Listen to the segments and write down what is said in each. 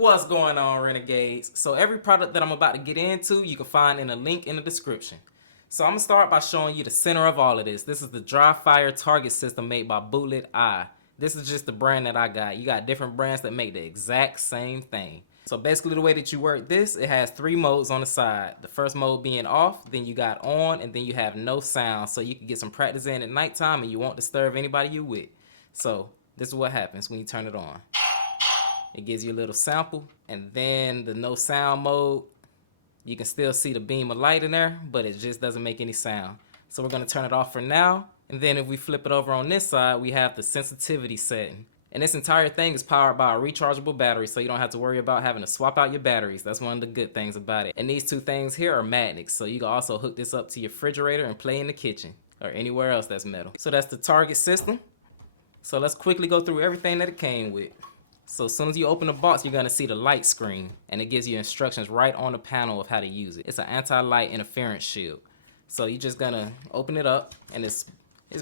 What's going on, Renegades? So every product that I'm about to get into, you can find in a link in the description. So I'm gonna start by showing you the center of all of this. This is the dry fire target system made by Bullet Eye. This is just the brand that I got. You got different brands that make the exact same thing. So basically the way that you work this, it has 3 modes on the side. The first mode being off, then you got on, and then you have no sound. So you can get some practice in at nighttime and you won't disturb anybody you with. So this is what happens when you turn it on. It gives you a little sample, and then the no sound mode, you can still see the beam of light in there, but it just doesn't make any sound. So we're gonna turn it off for now, and then if we flip it over on this side, we have the sensitivity setting. And this entire thing is powered by a rechargeable battery, so you don't have to worry about having to swap out your batteries. That's one of the good things about it. And these 2 things here are magnets, so you can also hook this up to your refrigerator and play in the kitchen, or anywhere else that's metal. So that's the target system. So let's quickly go through everything that it came with. So as soon as you open the box, you're gonna see the light screen, and it gives you instructions right on the panel of how to use it. It's an anti-light interference shield. So you're just gonna open it up, and it's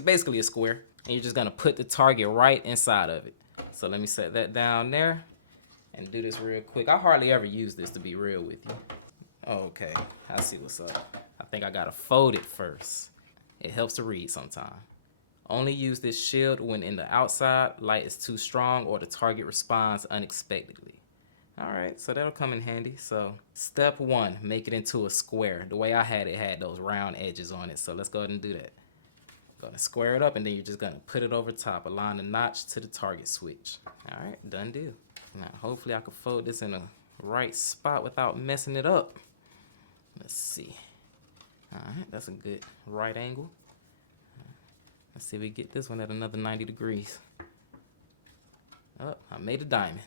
basically a square, and you're just gonna put the target right inside of it. So let me set that down there and do this real quick. I hardly ever use this, to be real with you. Okay, I see what's up. I think I gotta fold it first. It helps to read sometimes. Only use this shield when in the outside light is too strong or the target responds unexpectedly. Alright, so that'll come in handy. So step 1, make it into a square. The way I had it had those round edges on it, so let's go ahead and do that. Gonna square it up, and then you're just gonna put it over top, align the notch to the target switch. Alright, done deal. Now hopefully I can fold this in a right spot without messing it up. Let's see. Alright, that's a good right angle. Let's see if we get this one at another 90 degrees. Oh, I made a diamond.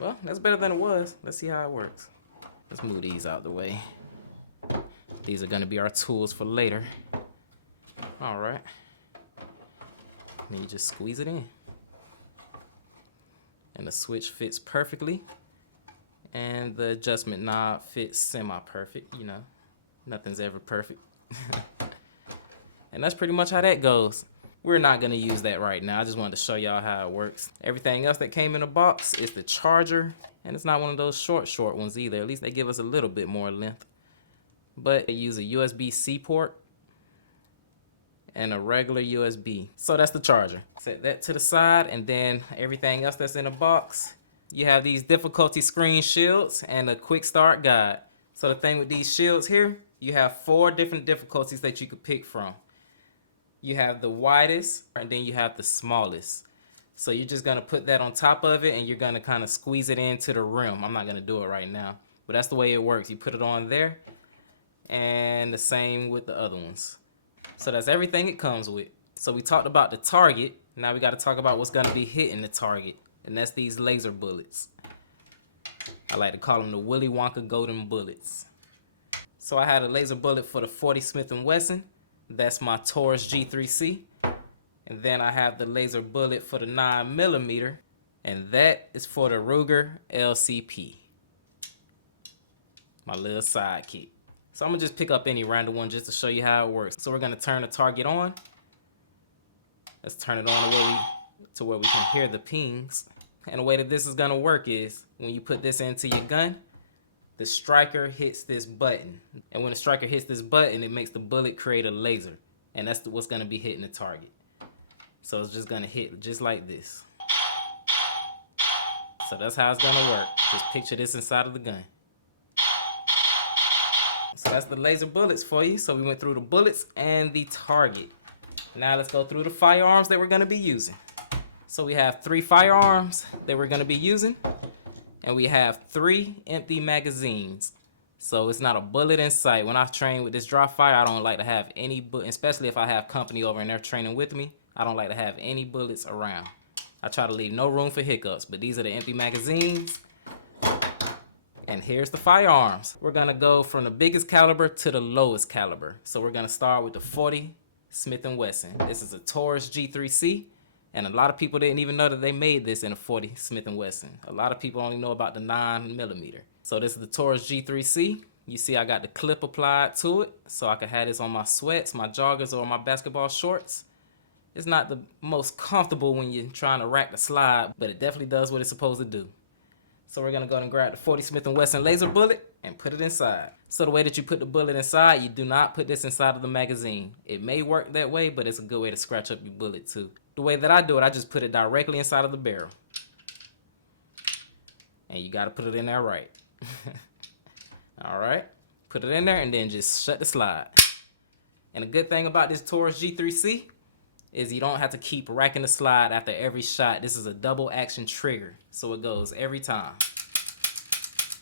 Well, that's better than it was. Let's see how it works. Let's move these out the way. These are gonna be our tools for later. All right. Then you just squeeze it in. And the switch fits perfectly. And the adjustment knob fits semi-perfect, you know. Nothing's ever perfect. And that's pretty much how that goes. We're not gonna use that right now. I just wanted to show y'all how it works. Everything else that came in the box is the charger, and it's not one of those short ones either. At least they give us a little bit more length. But they use a USB-C port and a regular USB. So that's the charger. Set that to the side, and then everything else that's in the box, you have these difficulty screen shields and a quick start guide. So the thing with these shields here, you have 4 different difficulties that you could pick from. You have the widest, and then you have the smallest. So you're just gonna put that on top of it, and you're gonna kind of squeeze it into the rim. I'm not gonna do it right now, but that's the way it works. You put it on there, and the same with the other ones. So that's everything it comes with. So we talked about the target. Now we gotta talk about what's gonna be hitting the target, and that's these laser bullets. I like to call them the Willy Wonka golden bullets. So I had a laser bullet for the 40 Smith & Wesson. That's my Taurus G3C. And then I have the laser bullet for the 9mm, and that is for the Ruger LCP. My little sidekick. So I'm gonna just pick up any random one just to show you how it works. So we're gonna turn the target on. Let's turn it on to where we can hear the pings. And the way that this is gonna work is when you put this into your gun, the striker hits this button. And when the striker hits this button, it makes the bullet create a laser. And that's what's gonna be hitting the target. So it's just gonna hit just like this. So that's how it's gonna work. Just picture this inside of the gun. So that's the laser bullets for you. So we went through the bullets and the target. Now let's go through the firearms that we're gonna be using. So we have 3 firearms that we're gonna be using. And we have 3 empty magazines. So it's not a bullet in sight. When I train with this dry fire, I don't like to have any bullets, especially if I have company over and they're training with me. I don't like to have any bullets around. I try to leave no room for hiccups, but these are the empty magazines. And here's the firearms. We're gonna go from the biggest caliber to the lowest caliber. So we're gonna start with the 40 Smith & Wesson. This is a Taurus G3C. And a lot of people didn't even know that they made this in a 40 Smith & Wesson. A lot of people only know about the 9mm. So this is the Taurus G3C. You see I got the clip applied to it, so I can have this on my sweats, my joggers, or my basketball shorts. It's not the most comfortable when you're trying to rack the slide, but it definitely does what it's supposed to do. So we're gonna go ahead and grab the 40 Smith & Wesson laser bullet and put it inside. So the way that you put the bullet inside, you do not put this inside of the magazine. It may work that way, but it's a good way to scratch up your bullet too. The way that I do it, I just put it directly inside of the barrel. And you gotta put it in there right. All right, put it in there and then just shut the slide. And the good thing about this Taurus G3C is you don't have to keep racking the slide after every shot. This is a double action trigger, so it goes every time.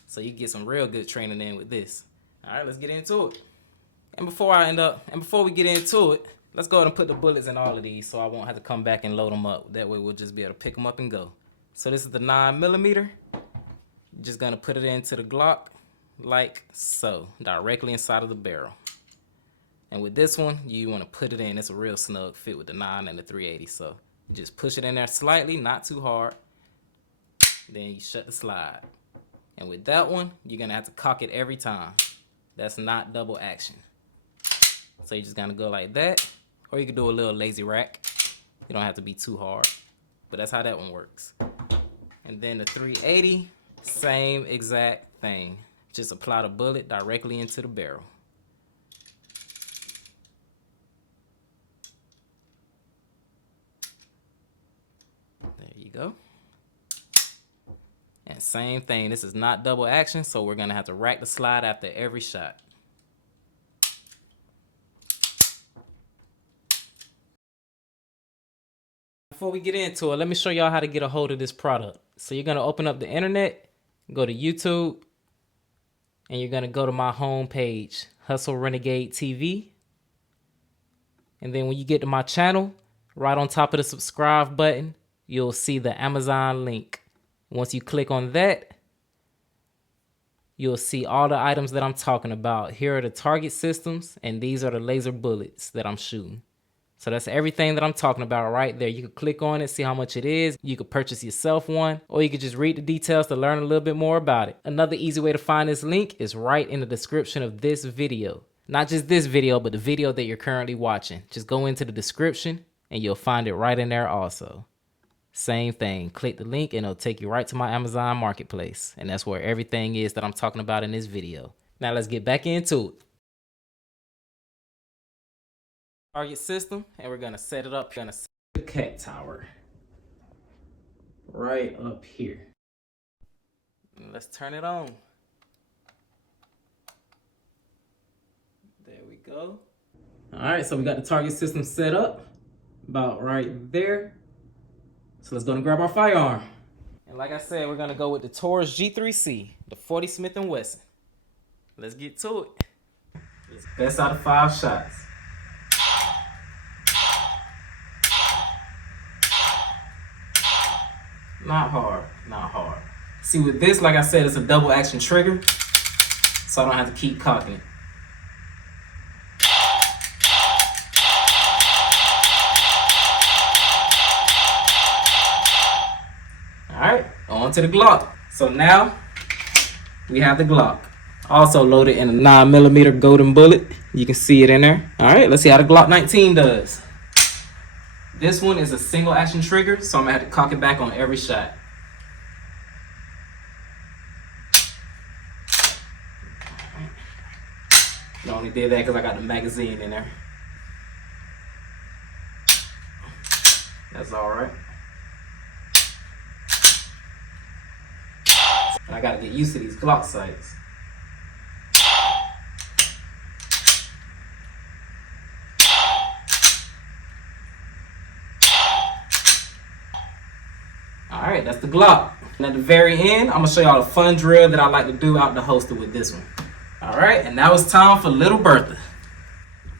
So you get some real good training in with this. All right, let's get into it. And before we get into it, let's go ahead and put the bullets in all of these so I won't have to come back and load them up. That way we'll just be able to pick them up and go. So this is the 9mm. Just gonna put it into the Glock like so, directly inside of the barrel. And with this one, you want to put it in. It's a real snug fit with the 9 and the 380. So you just push it in there slightly, not too hard. Then you shut the slide. And with that one, you're gonna have to cock it every time. That's not double action. So you're just gonna go like that, or you can do a little lazy rack. You don't have to be too hard, but that's how that one works. And then the 380, same exact thing. Just apply the bullet directly into the barrel. There you go. And same thing, this is not double action, so we're gonna have to rack the slide after every shot. Before we get into it, let me show y'all how to get a hold of this product. So you're gonna open up the internet, go to YouTube, and you're gonna go to my home page, Hustle Renegade TV. And then when you get to my channel, right on top of the subscribe button, you'll see the Amazon link. Once you click on that, you'll see all the items that I'm talking about. Here are the target systems, and these are the laser bullets that I'm shooting. So that's everything that I'm talking about right there. You can click on it, see how much it is. You could purchase yourself one, or you could just read the details to learn a little bit more about it. Another easy way to find this link is right in the description of this video. Not just this video, but the video that you're currently watching. Just go into the description and you'll find it right in there also. Same thing, click the link and it'll take you right to my Amazon marketplace. And that's where everything is that I'm talking about in this video. Now let's get back into it. Target system, and we're gonna set it up. We're gonna set the cat tower right up here. And let's turn it on. There we go. All right, so we got the target system set up about right there. So let's go and grab our firearm. And like I said, we're gonna go with the Taurus G3C, the 40 Smith & Wesson. Let's get to it. It's best out of 5 shots. Not hard, not hard. See, with this, like I said, it's a double action trigger, so I don't have to keep cocking it. All right, on to the Glock. So now we have the Glock. Also loaded in a 9mm golden bullet. You can see it in there. All right, let's see how the Glock 19 does. This one is a single action trigger, so I'm gonna have to cock it back on every shot. I only did that because I got the magazine in there. That's all right. I gotta get used to these Glock sights. All right, that's the Glock. And at the very end, I'm gonna show y'all a fun drill that I like to do out the holster with this one. All right, and now it's time for Little Bertha.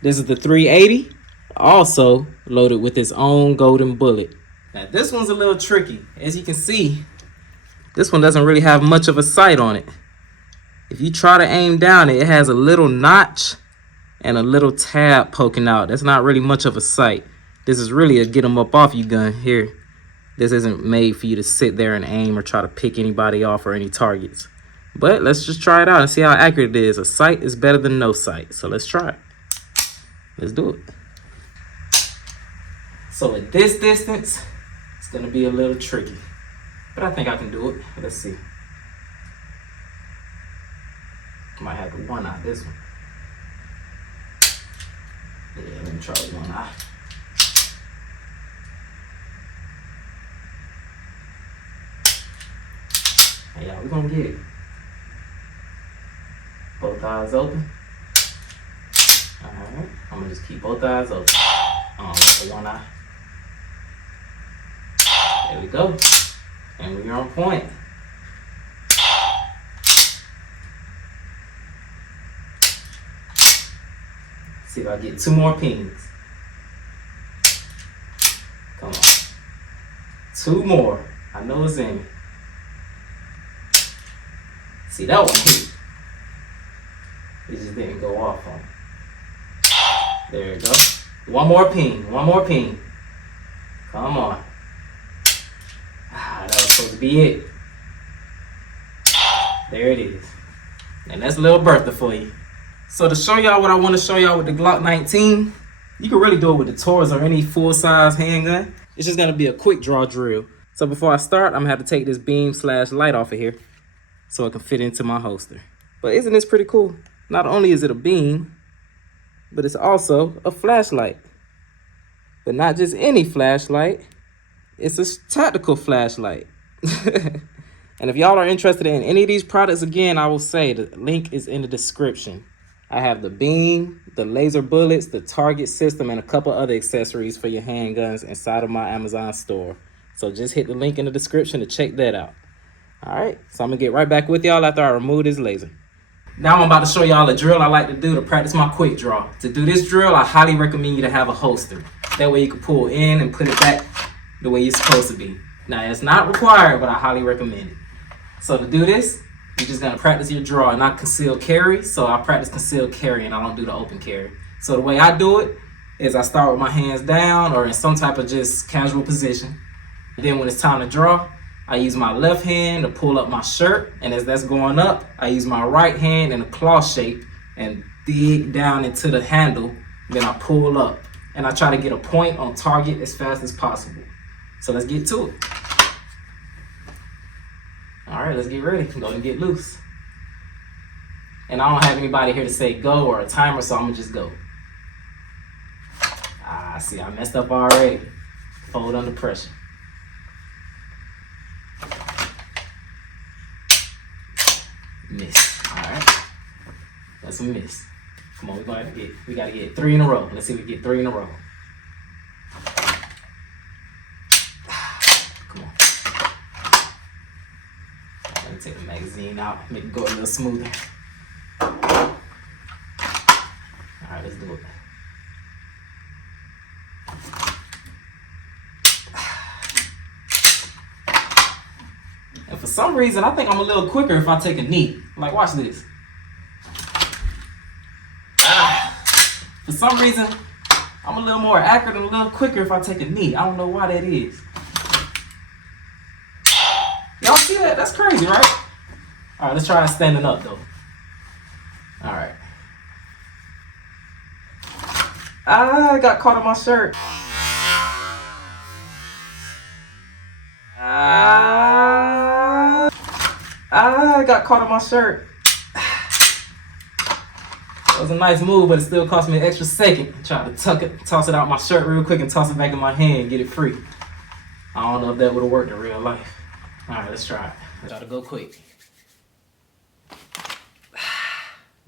This is the 380, also loaded with its own golden bullet. Now this one's a little tricky. As you can see, this one doesn't really have much of a sight on it. If you try to aim down it, it has a little notch and a little tab poking out. That's not really much of a sight. This is really a get 'em up off you gun here. This isn't made for you to sit there and aim or try to pick anybody off or any targets. But let's just try it out and see how accurate it is. A sight is better than no sight. So let's try it. Let's do it. So at this distance, it's gonna be a little tricky, but I think I can do it. Let's see. Might have to one eye this one. Yeah, let me try one eye. Hey y'all, we gonna get it. Both eyes open. Alright, I'm gonna just keep both eyes open. For one eye. There we go. And we're on point. See if I get 2 more pings. Come on. 2 more. I know it's in me. See, that one hit. It just didn't go off on me. There you go. One more ping. One more ping. Come on. That was supposed to be it. There it is. And that's a little Bertha for you. So to show y'all what I want to show y'all with the Glock 19, you can really do it with the Taurus or any full-size handgun. It's just going to be a quick draw drill. So before I start, I'm going to have to take this beam/light off of here so it can fit into my holster. But isn't this pretty cool? Not only is it a beam, but it's also a flashlight. But not just any flashlight. It's a tactical flashlight. And if y'all are interested in any of these products, again, I will say the link is in the description. I have the beam, the laser bullets, the target system, and a couple other accessories for your handguns inside of my Amazon store. So just hit the link in the description to check that out. All right, so I'm gonna get right back with y'all after I remove this laser. Now I'm about to show y'all a drill I like to do to practice my quick draw. To do this drill, I highly recommend you to have a holster. That way you can pull in and put it back the way you're supposed to be. Now it's not required, but I highly recommend it. So to do this, you're just gonna practice your draw and not concealed carry. So I practice concealed carry and I don't do the open carry. So the way I do it is I start with my hands down or in some type of just casual position. Then when it's time to draw, I use my left hand to pull up my shirt, and as that's going up, I use my right hand in a claw shape and dig down into the handle. Then I pull up and I try to get a point on target as fast as possible. So let's get to it. All right, let's get ready. Go and get loose. And I don't have anybody here to say go or a timer, so I'm gonna just go. See, I messed up already. Fold under pressure. Miss. All right. That's a miss. Come on, we gotta get 3 in a row. Let's see if we get 3 in a row. Come on. Let me take the magazine out, make it go a little smoother. All right, let's do it. And for some reason, I think I'm a little quicker if I take a knee. Like, watch this. For some reason, I'm a little more accurate and a little quicker if I take a knee. I don't know why that is. Y'all see that? That's crazy, right? All right, let's try standing up, though. All right. I got caught on my shirt. I got caught on my shirt. That was a nice move, but it still cost me an extra second. Tried to toss it out my shirt real quick and toss it back in my hand, get it free. I don't know if that would have worked in real life. All right, let's try it. Try to go quick.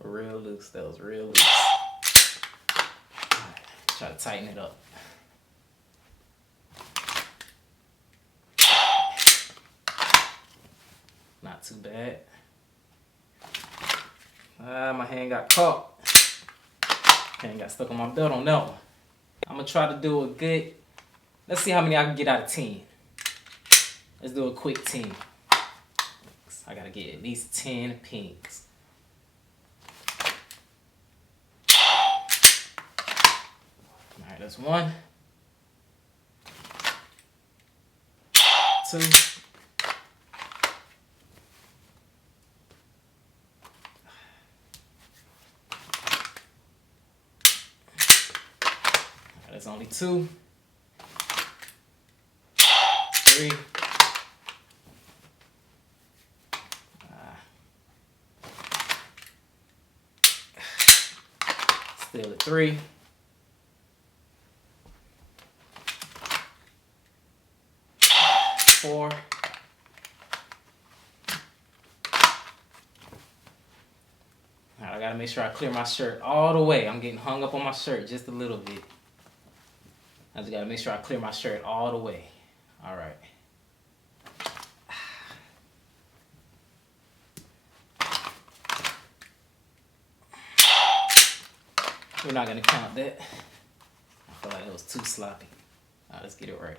Real loose, that was real loose. All right, try to tighten it up. Not too bad. My hand got caught. Hand got stuck on my belt on that one. I'm gonna try to do a good, let's see how many I can get out of 10. Let's do a quick 10. I gotta get at least 10 pings. All right, that's 1, 2, 2, 3, 4, Still at 3. Four. Alright, I gotta make sure I clear my shirt all the way. I'm getting hung up on my shirt just a little bit. I just gotta make sure I clear my shirt all the way. Alright. We're not gonna count that. I feel like it was too sloppy. Alright, let's get it right.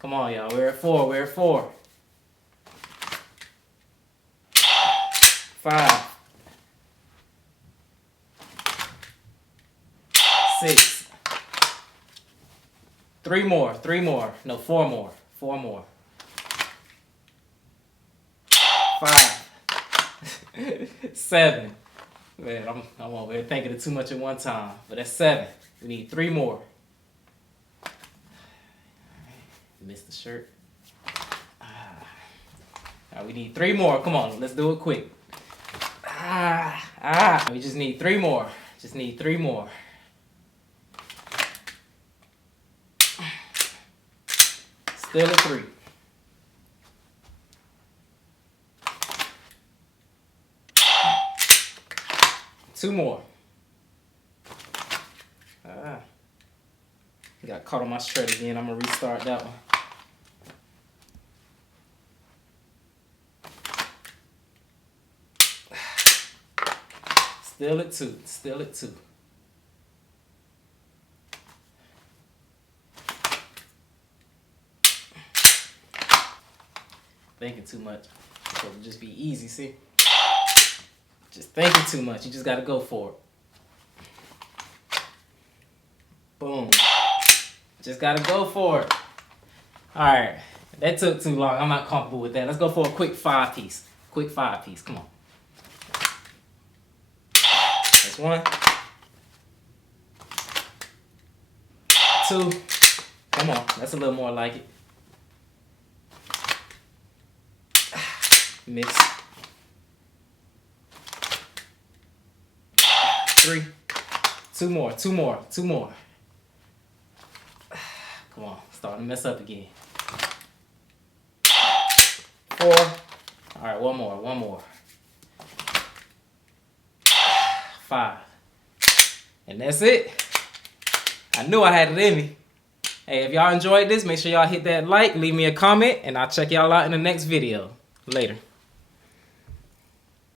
Come on, y'all. We're at 4. We're at 4. 5. 6. 3 more. 3 more. No, 4 more. 4 more. 5. 7. Man, I'm over here thinking of too much at one time. But that's 7. We need 3 more. Missed the shirt. Right, we need 3 more. Come on, let's do it quick. We just need 3 more. Just need 3 more. Still at 3. Two more. Got caught on my shirt again. I'm gonna restart that one. Still at 2. Still at 2. Thinking too much. So it'll just be easy, see? Just thinking too much. You just gotta go for it. Boom. Just gotta go for it. Alright. That took too long. I'm not comfortable with that. Let's go for a quick 5-piece. Quick 5-piece. Come on. That's 1. 2. Come on. That's a little more like it. Miss. 3. 2 more. 2 more. 2 more. Come on. Starting to mess up again. 4. Alright, 1 more. 1 more. 5. And that's it. I knew I had it in me. Hey, if y'all enjoyed this, make sure y'all hit that like, leave me a comment, and I'll check y'all out in the next video. Later.